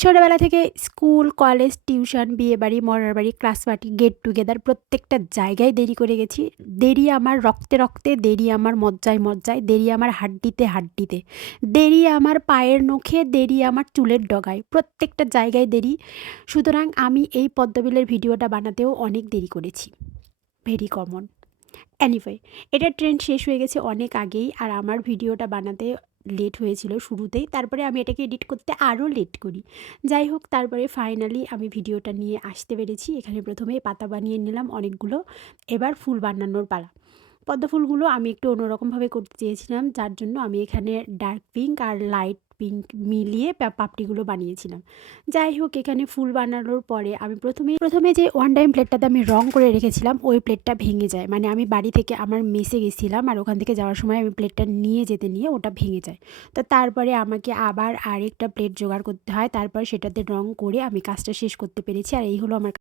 ছোটোবেলা থেকে school, college, tuition, বিয়েবাড়ি, মরার বাড়ি, ক্লাস পার্টি, গেট টুগেদার প্রত্যেকটা জায়গায় দেরি করে গেছি। দেরি আমার রক্তে রক্তে, দেরি আমার মজ্জায় মজ্জায়, দেরি আমার হাড্ডিতে হাড্ডিতে, দেরি আমার পায়ের নখে, দেরি আমার চুলের ডগায়, প্রত্যেকটা জায়গায় দেরি। সুতরাং আমি এই পদ্মবিলের ভিডিওটা বানাতেও অনেক দেরি করেছি। Very common. অ্যানিওয়ে, এটার ট্রেন্ড শেষ হয়ে গেছে অনেক আগেই, আর আমার ভিডিওটা বানাতে লেট হয়েছিল শুরুতেই, তারপরে আমি এটাকে এডিট করতে আরও লেট করি। যাই হোক, তারপরে ফাইনালি আমি ভিডিওটা নিয়ে আসতে পেরেছি। এখানে প্রথমে পাতা বানিয়ে নিলাম অনেকগুলো, এবার ফুল বানানোর পালা। পদ্ম ফুলগুলো আমি একটু অন্যরকমভাবে করতে চেয়েছিলাম, যার জন্য আমি এখানে ডার্ক পিঙ্ক আর লাইট পিঙ্ক মিলিয়ে পাপড়িগুলো বানিয়েছিলাম। যাই হোক, এখানে ফুল বানানোর পরে আমি প্রথমে যে ওয়ান টাইম প্লেটটাতে আমি রং করে রেখেছিলাম, ওই প্লেটটা ভেঙে যায়। মানে আমি বাড়ি থেকে আমার মেসে গেছিলাম, আর ওখান থেকে যাওয়ার সময় আমি প্লেটটা নিয়ে ওটা ভেঙে যায়। তো তারপরে আমাকে আবার আরেকটা প্লেট জোগাড় করতে হয়, তারপর সেটাতে রং করে আমি কাজটা শেষ করতে পেরেছি। আর এই হলো আমার